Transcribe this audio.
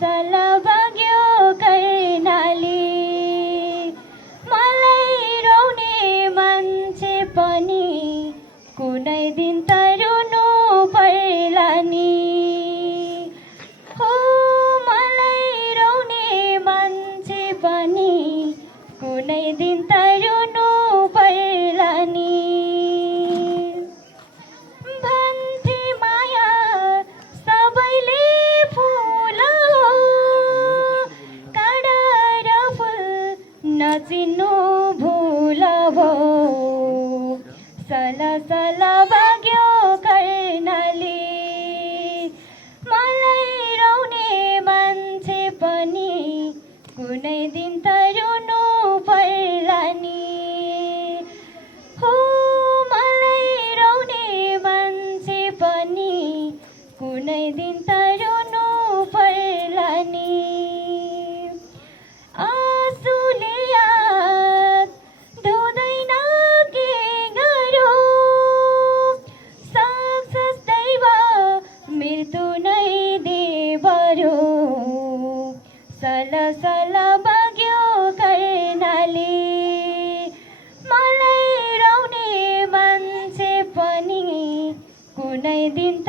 सल बग्यो कर्णाली मलाई रोउने मान्छे पनि कुनै दिन त रुनु पर्ला नि हो मलाई रोउने मान्छे पनि कुनै दिन त रुनु पर्ला नि भन्थे माया सबैले फुल काँडा र फुल नचिन्नु भुल भो सल सल बग्यो कर्णाली मलाई रोउने मान्छे पनि कुनै दिन त रुनु पर्ला नि हो मलाई रोउने मान्छे पनि कुनै दिन त रुनु पर्ला नि आँसुले याद धुँदैन के गरौँ सक्छस् दैव मृत्यु नै दे बरु सल सल बग्यो कर्णाली मलाई रोउने मान्छे पनि कुनै दिन त